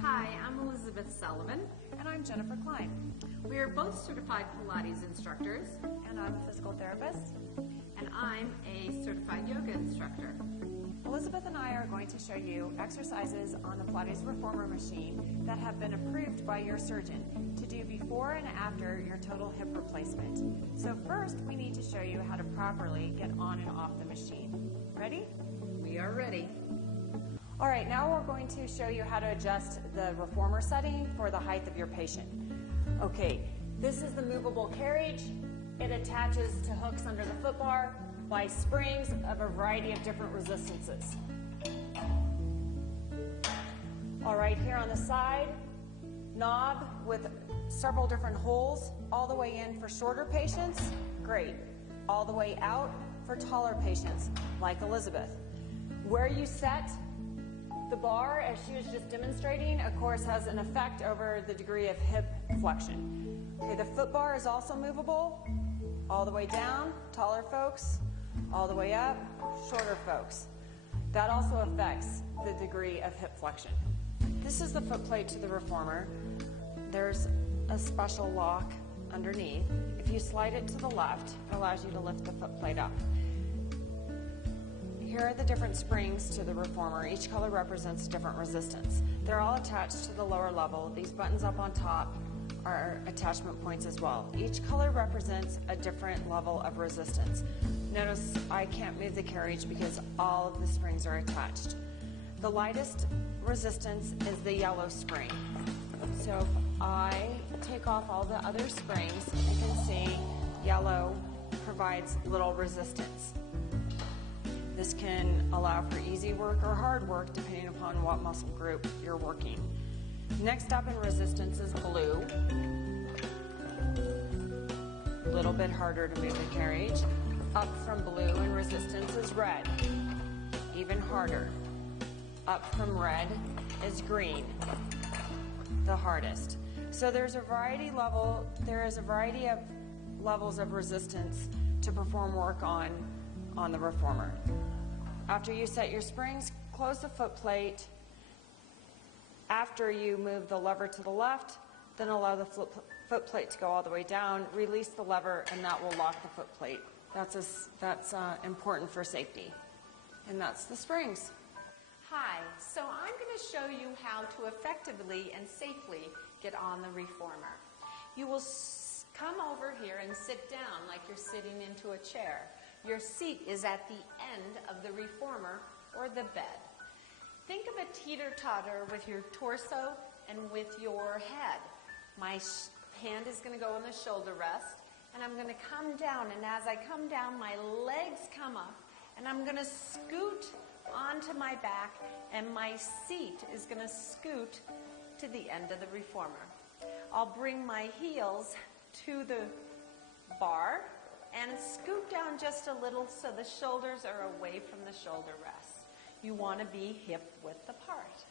Hi, I'm Elizabeth Sullivan. And I'm Jennifer Klein. We are both certified Pilates instructors. And I'm a physical therapist. And I'm a certified yoga instructor. Elizabeth and I are going to show you exercises on the Pilates reformer machine that have been approved by your surgeon to do before and after your total hip replacement. So first, we need to show you how to properly get on and off the machine. Ready? We are ready. All right, now we're going to show you how to adjust the reformer setting for the height of your patient. Okay, this is the movable carriage. It attaches to hooks under the foot bar by springs of a variety of different resistances. All right, here on the side, knob with several different holes, all the way in for shorter patients, great. All the way out for taller patients, like Elizabeth. Where you set the bar, as she was just demonstrating, of course, has an effect over the degree of hip flexion. Okay, the foot bar is also movable, all the way down, taller folks, all the way up, shorter folks. That also affects the degree of hip flexion. This is the foot plate to the reformer. There's a special lock underneath. If you slide it to the left, it allows you to lift the foot plate up. Here are the different springs to the reformer. Each color represents a different resistance. They're all attached to the lower level. These buttons up on top are attachment points as well. Each color represents a different level of resistance. Notice I can't move the carriage because all of the springs are attached. The lightest resistance is the yellow spring. So if I take off all the other springs, you can see yellow provides little resistance. This can allow for easy work or hard work depending upon what muscle group you're working. Next up in resistance is blue. A little bit harder to move the carriage. Up from blue in resistance is red. Even harder. Up from red is green. The hardest. So there is a variety of levels of resistance to perform work on the reformer. After you set your springs, close the foot plate. After you move the lever to the left, then allow the foot plate to go all the way down, release the lever, and that will lock the foot plate. That's important for safety. And that's the springs. Hi, so I'm going to show you how to effectively and safely get on the reformer. You will come over here and sit down like you're sitting into a chair. Your seat is at the end of the reformer or the bed. Think of a teeter-totter with your torso and with your head. My hand is going to go on the shoulder rest, and I'm going to come down, and as I come down, my legs come up, and I'm going to scoot onto my back, and my seat is going to scoot to the end of the reformer. I'll bring my heels to the bar and scoot down just a little so the shoulders are away from the shoulder rest. You want to be hip width apart.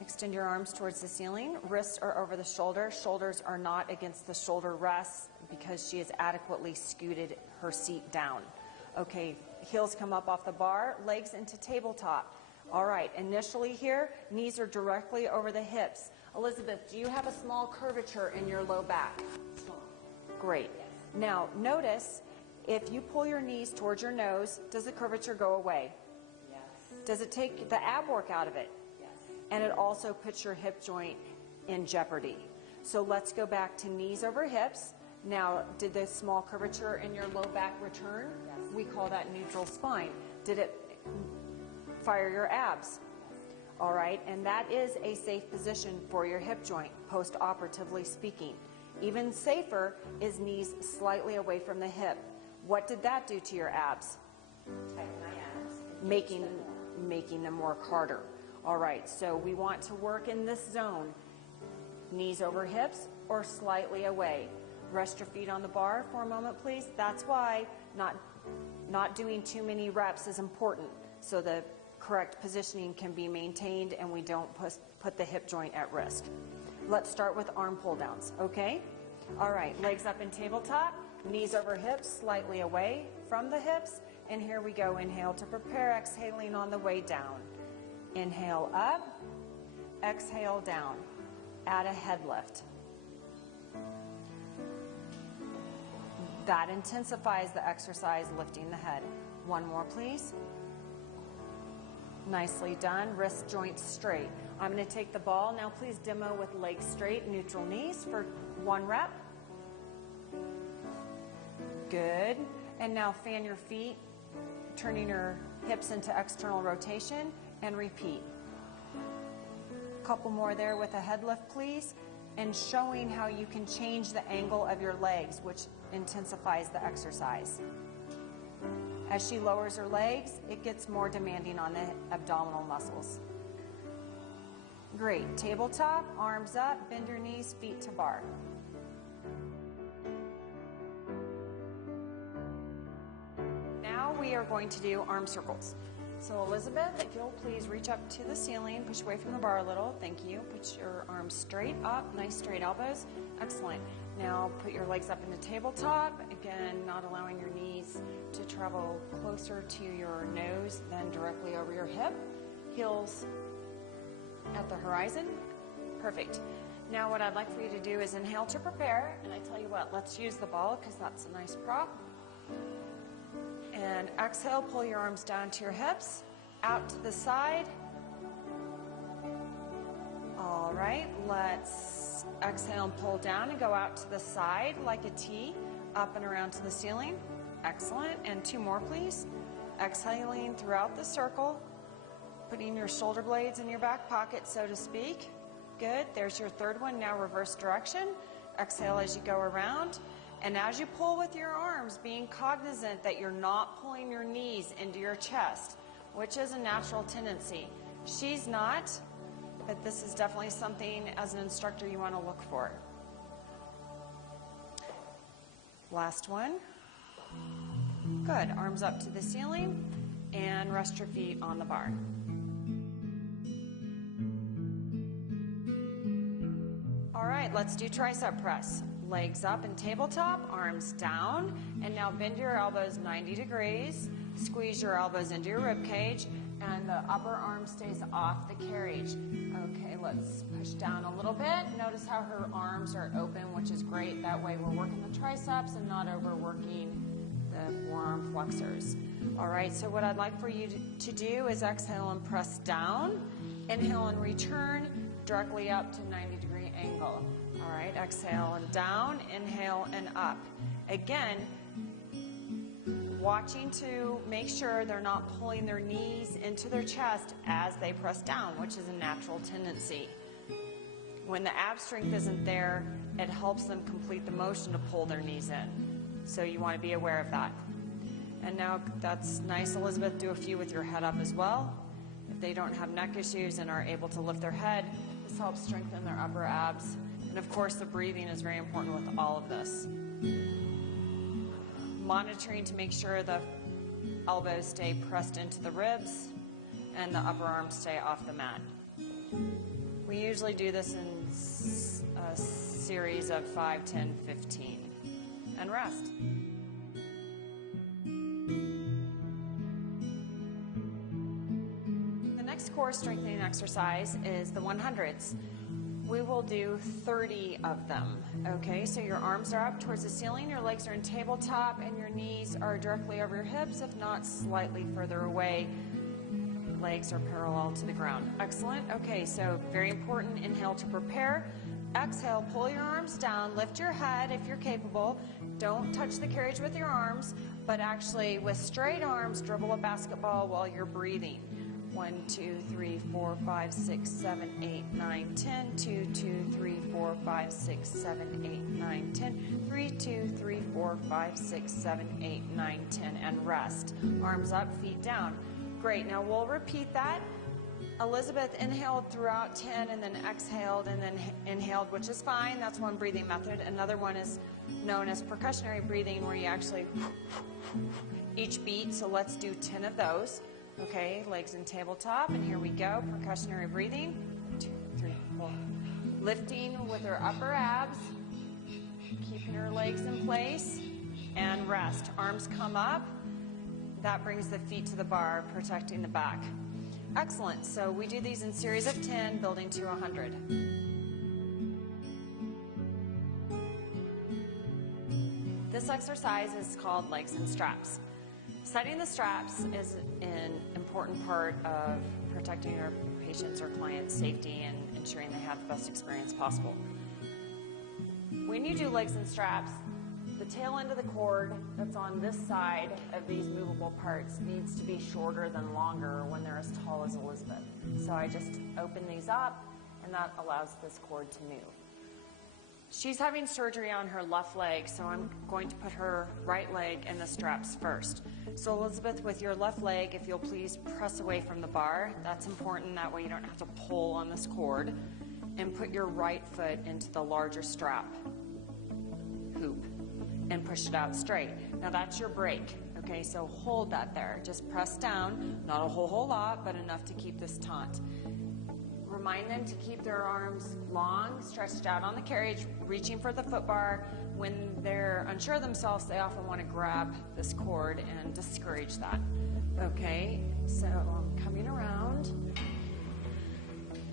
Extend your arms towards the ceiling. Wrists are over the shoulder. Shoulders are not against the shoulder rests because she has adequately scooted her seat down. Okay, heels come up off the bar, legs into tabletop. All right, initially here, knees are directly over the hips. Elizabeth, do you have a small curvature in your low back? Small. Great. Yes. Now, notice if you pull your knees towards your nose, does the curvature go away? Yes. Does it take the ab work out of it? Yes. And it also puts your hip joint in jeopardy. So let's go back to knees over hips. Now, did the small curvature in your low back return? Yes. We call that neutral spine. Did it fire your abs? All right, and that is a safe position for your hip joint, post-operatively speaking. Even safer is knees slightly away from the hip. What did that do to your abs? Tighten my abs. Making them work harder. All right, so we want to work in this zone. Knees over hips or slightly away. Rest your feet on the bar for a moment, please. That's why not doing too many reps is important, so the correct positioning can be maintained and we don't put the hip joint at risk. Let's start with arm pull downs, okay? All right, legs up in tabletop, knees over hips, slightly away from the hips, And here we go. Inhale to prepare, exhaling on the way down. Inhale up, exhale down. Add a head lift. That intensifies the exercise, lifting the head. One more, please. Nicely done. Wrist joints straight. I'm going to take the ball. Now please demo with legs straight, neutral knees for 1 rep. Good. And now fan your feet, turning your hips into external rotation, and repeat. A couple more there with a head lift, please, and showing how you can change the angle of your legs, which intensifies the exercise. As she lowers her legs, it gets more demanding on the abdominal muscles. Great. Tabletop, arms up, bend your knees, feet to bar. Now we are going to do arm circles. So Elizabeth, if you'll please reach up to the ceiling, push away from the bar a little. Thank you. Put your arms straight up, nice straight elbows. Excellent. Now put your legs up in the tabletop. Again, not allowing your knees to travel closer to your nose than directly over your hip. Heels at the horizon. Perfect. Now what I'd like for you to do is inhale to prepare. And I tell you what, let's use the ball because that's a nice prop. And exhale, pull your arms down to your hips, out to the side. All right, let's exhale and pull down and go out to the side like a T, up and around to the ceiling. Excellent. And 2 more, please. Exhaling throughout the circle, putting your shoulder blades in your back pocket, so to speak. Good. There's your 3rd one. Now reverse direction. Exhale as you go around. And as you pull with your arms, being cognizant that you're not pulling your knees into your chest, which is a natural tendency. She's not, but this is definitely something as an instructor you want to look for. Last one. Good. Arms up to the ceiling and rest your feet on the bar. All right, let's do tricep press. Legs up and tabletop, arms down, and now bend your elbows 90 degrees, squeeze your elbows into your rib cage, and the upper arm stays off the carriage. Okay, let's push down a little bit. Notice how her arms are open, which is great. That way we're working the triceps and not overworking the forearm flexors. All right, so what I'd like for you to do is exhale and press down, inhale and return directly up to 90-degree angle. All right, exhale and down, inhale and up. Again, watching to make sure they're not pulling their knees into their chest as they press down, which is a natural tendency. When the ab strength isn't there, it helps them complete the motion to pull their knees in. So you want to be aware of that. And now that's nice, Elizabeth. Do a few with your head up as well. If they don't have neck issues and are able to lift their head, this helps strengthen their upper abs. And of course, the breathing is very important with all of this. Monitoring to make sure the elbows stay pressed into the ribs and the upper arms stay off the mat. We usually do this in a series of 5, 10, 15. And rest. The next core strengthening exercise is the 100s. We will do 30 of them, okay? So your arms are up towards the ceiling, your legs are in tabletop, and your knees are directly over your hips, if not slightly further away. Legs are parallel to the ground. Excellent. Okay, so very important. Inhale to prepare. Exhale, pull your arms down, lift your head if you're capable. Don't touch the carriage with your arms, but actually with straight arms, dribble a basketball while you're breathing. 1, 2, 3, 4, 5, 6, 7, 8, 9, 10. 2, 2, 3, 4, 5, 6, 7, 8, 9, 10. 3, 2, 3, 4, 5, 6, 7, 8, 9, 10. And rest. Arms up, feet down. Great. Now we'll repeat that. Elizabeth inhaled throughout 10 and then exhaled and then inhaled, which is fine. That's one breathing method. Another one is known as percussionary breathing, where you actually each beat. So let's do 10 of those. Okay, legs in tabletop, and here we go. Percussionary breathing. 2, 3, 4. Lifting with her upper abs, keeping her legs in place, and rest. Arms come up. That brings the feet to the bar, protecting the back. Excellent. So we do these in series of 10, building to 100. This exercise is called legs and straps. Setting the straps is an important part of protecting your patients' or clients' safety and ensuring they have the best experience possible. When you do legs and straps, the tail end of the cord that's on this side of these movable parts needs to be shorter than longer when they're as tall as Elizabeth. So I just open these up, and that allows this cord to move. She's having surgery on her left leg, so I'm going to put her right leg in the straps first. So Elizabeth, with your left leg, if you'll please press away from the bar. That's important. That way you don't have to pull on this cord. And put your right foot into the larger strap hoop and push it out straight. Now that's your break. Okay, so hold that there. Just press down, not a whole lot, but enough to keep this taut. Remind them to keep their arms long, stretched out on the carriage, reaching for the foot bar. When they're unsure of themselves, they often want to grab this cord and discourage that. Okay, so I'm coming around.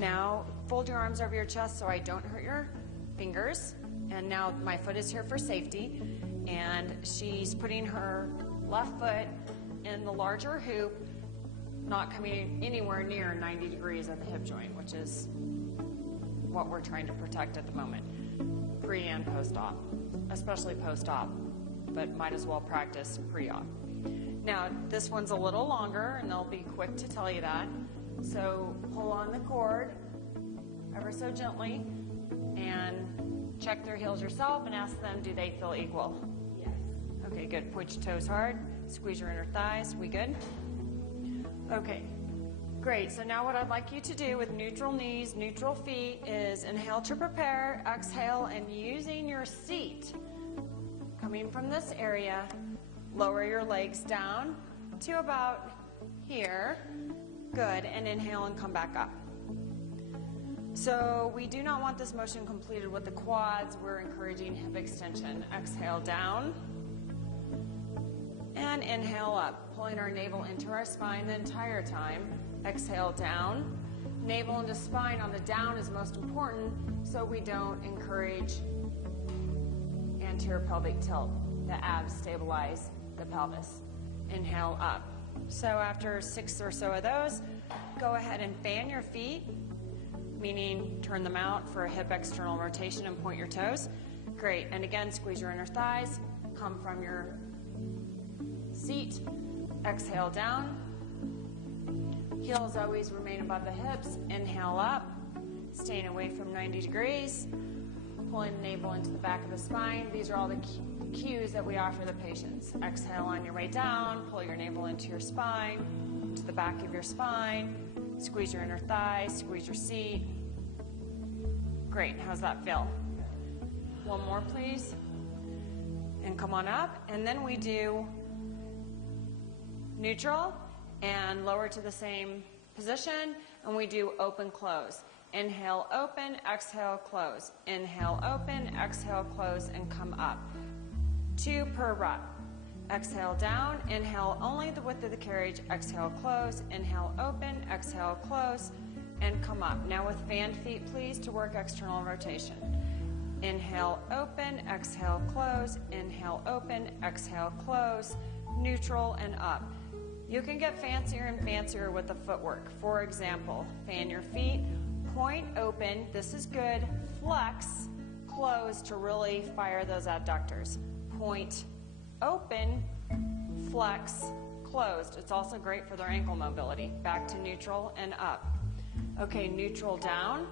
Now, fold your arms over your chest so I don't hurt your fingers. And now my foot is here for safety. And she's putting her left foot in the larger hoop, not coming anywhere near 90 degrees at the hip joint, which is what we're trying to protect at the moment, pre and post-op, especially post-op, but might as well practice pre-op. Now, this one's a little longer, and they'll be quick to tell you that. So pull on the cord ever so gently and check their heels yourself and ask them, do they feel equal? Yes. Okay, good. Point your toes hard. Squeeze your inner thighs. We good? Okay, great. So now what I'd like you to do with neutral knees, neutral feet is inhale to prepare, exhale, and using your seat, coming from this area, lower your legs down to about here. Good, and inhale and come back up. So we do not want this motion completed with the quads. We're encouraging hip extension. Exhale down and inhale up, pulling our navel into our spine the entire time. Exhale down. Navel into spine on the down is most important so we don't encourage anterior pelvic tilt. The abs stabilize the pelvis. Inhale up. So after 6 or so of those, go ahead and fan your feet, meaning turn them out for a hip external rotation and point your toes. Great. And again, squeeze your inner thighs. Come from your seat. Exhale down. Heels always remain above the hips. Inhale up. Staying away from 90 degrees. Pulling the navel into the back of the spine. These are all the cues that we offer the patients. Exhale on your way down. Pull your navel into your spine, to the back of your spine. Squeeze your inner thighs. Squeeze your seat. Great. How's that feel? One more, please. And come on up. And then we do neutral and lower to the same position. And we do open, close. Inhale, open, exhale, close. Inhale, open, exhale, close, and come up. 2 per rep. Exhale down, inhale only the width of the carriage, exhale close, inhale open, exhale close, and come up. Now with fanned feet, please, to work external rotation. Inhale open, exhale close, inhale open, exhale close, neutral and up. You can get fancier and fancier with the footwork. For example, fan your feet, point open, this is good, flex, close to really fire those adductors. Point open, flex, closed. It's also great for their ankle mobility. Back to neutral and up. Okay, neutral down,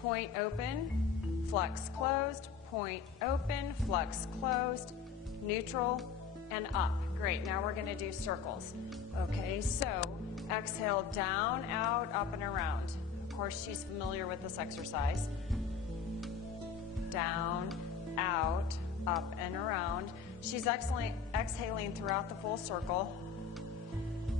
point open, flex closed, point open, flex closed, neutral and up. Great, now we're gonna do circles. Okay, so exhale down, out, up and around. Of course, she's familiar with this exercise. Down, out, up and around. She's exhaling throughout the full circle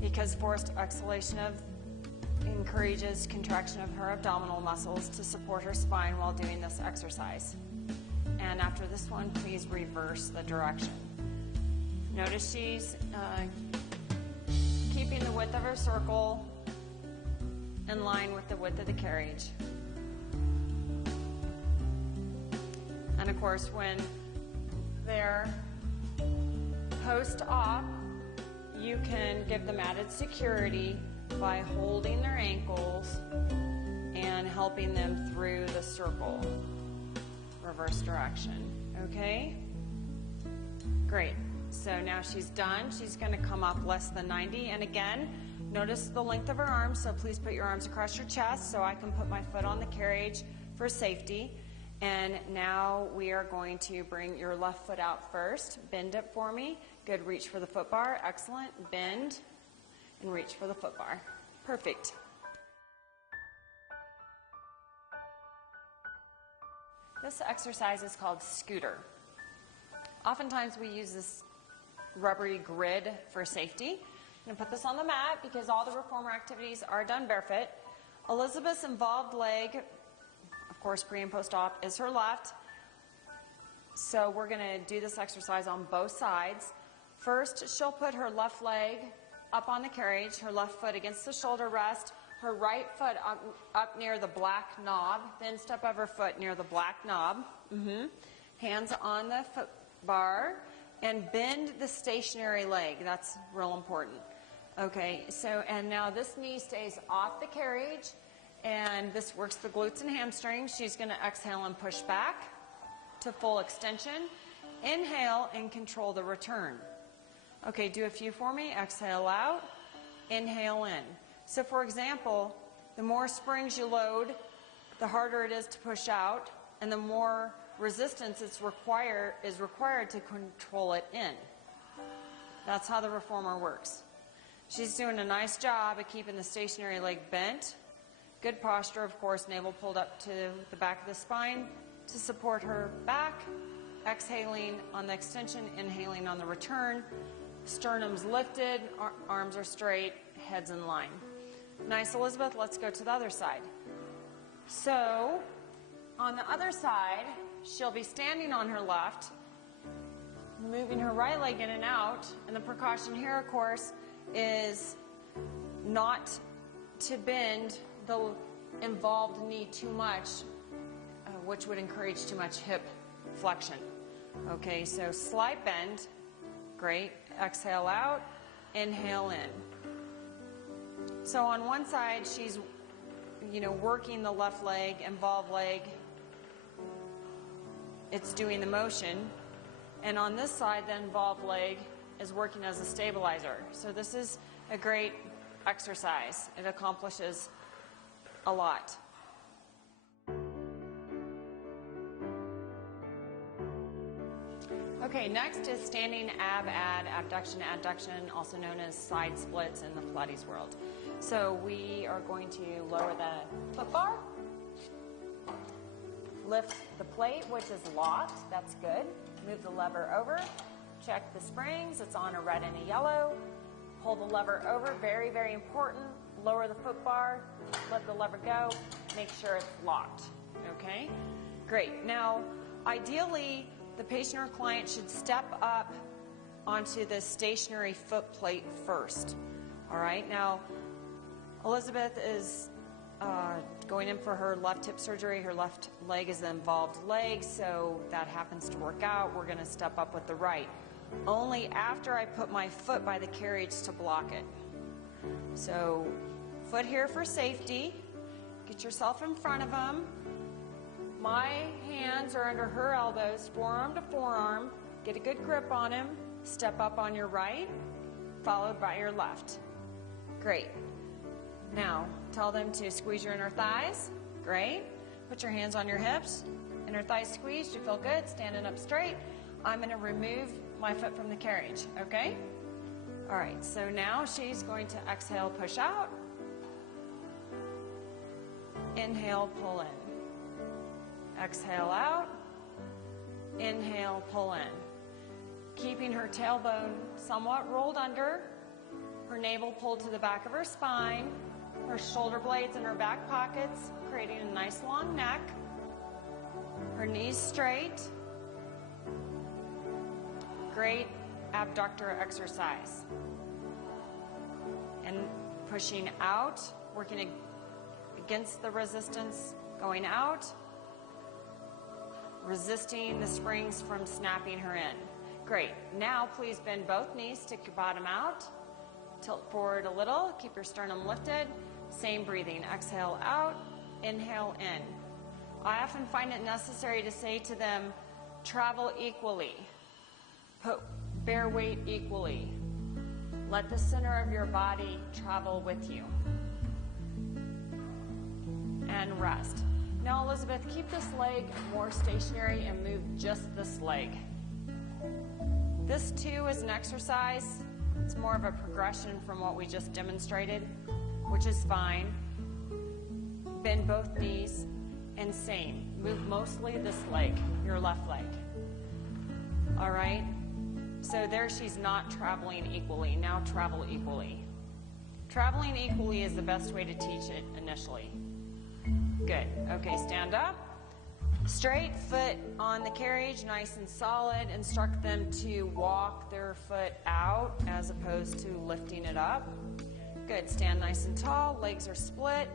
because forced exhalation encourages contraction of her abdominal muscles to support her spine while doing this exercise. And after this one, please reverse the direction. Notice she's keeping the width of her circle in line with the width of the carriage. And of course, when they're post-op, you can give them added security by holding their ankles and helping them through the circle, reverse direction, okay? Great, so now she's done. She's gonna come up less than 90, and again, notice the length of her arms, so please put your arms across your chest so I can put my foot on the carriage for safety. And now we are going to bring your left foot out first. Bend it for me. Good, reach for the foot bar. Excellent. Bend and reach for the foot bar. Perfect. This exercise is called scooter. Oftentimes we use this rubbery grid for safety. I'm going to put this on the mat because all the reformer activities are done barefoot. Elizabeth's involved leg, of course, pre and post-op, is her left. So we're going to do this exercise on both sides. First, she'll put her left leg up on the carriage, her left foot against the shoulder rest, her right foot up near the black knob, then step of her foot near the black knob. Hands on the foot bar, and bend the stationary leg. That's real important. Okay, so, and now this knee stays off the carriage, and this works the glutes and hamstrings. She's going to exhale and push back to full extension. Inhale and control the return. Okay, do a few for me. Exhale out, inhale in. So for example, the more springs you load, the harder it is to push out, and the more resistance is required to control it in. That's how the reformer works. She's doing a nice job of keeping the stationary leg bent. Good posture, of course, navel pulled up to the back of the spine to support her back. Exhaling on the extension, inhaling on the return. Sternum's lifted, arms are straight, head's in line. Nice, Elizabeth. Let's go to the other side. So, on the other side, she'll be standing on her left, moving her right leg in and out, and the precaution here, of course, is not to bend the involved knee too much, which would encourage too much hip flexion. Okay, so slight bend. Great. Exhale out, inhale in. So on one side, she's, working the left leg, involved leg. It's doing the motion. And on this side, the involved leg is working as a stabilizer. So this is a great exercise. It accomplishes a lot. Okay, next is standing abduction, adduction, also known as side splits in the Pilates world. So we are going to lower the foot bar, lift the plate, which is locked. That's good. Move the lever over. Check the springs. It's on a red and a yellow. Pull the lever over. Very, very important. Lower the foot bar. Let the lever go. Make sure it's locked. Okay? Great. Now, ideally, the patient or client should step up onto the stationary foot plate first. All right? Now, Elizabeth is going in for her left hip surgery. Her left leg is the involved leg, so that happens to work out. We're going to step up with the right. Only after I put my foot by the carriage to block it. So, foot here for safety. Get yourself in front of them. My hands are under her elbows, forearm to forearm. Get a good grip on him. Step up on your right, followed by your left. Great. Now, tell them to squeeze your inner thighs. Great. Put your hands on your hips. Inner thighs squeezed. You feel good. Standing up straight. I'm going to remove my foot from the carriage. Okay? All right. So now she's going to exhale, push out. Inhale, pull in. Exhale out. Inhale, pull in. Keeping her tailbone somewhat rolled under. Her navel pulled to the back of her spine. Her shoulder blades in her back pockets, creating a nice long neck. Her knees straight. Great abductor exercise. and pushing out, working against the resistance, going out, resisting the springs from snapping her in. Great. Now please bend both knees, stick your bottom out, tilt forward a little, keep your sternum lifted. Same breathing. Exhale out, inhale in. I often find it necessary to say to them, travel equally, bear weight equally. Let the center of your body travel with you. And rest. Now, Elizabeth, keep this leg more stationary and move just this leg. This too is an exercise. It's more of a progression from what we just demonstrated, which is fine. Bend both knees, and same. Move mostly this leg, your left leg. All right? So there she's not traveling equally. Now travel equally. Traveling equally is the best way to teach it initially. Good. Okay, stand up. Straight foot on the carriage, nice and solid. Instruct them to walk their foot out as opposed to lifting it up. Good. Stand nice and tall. Legs are split.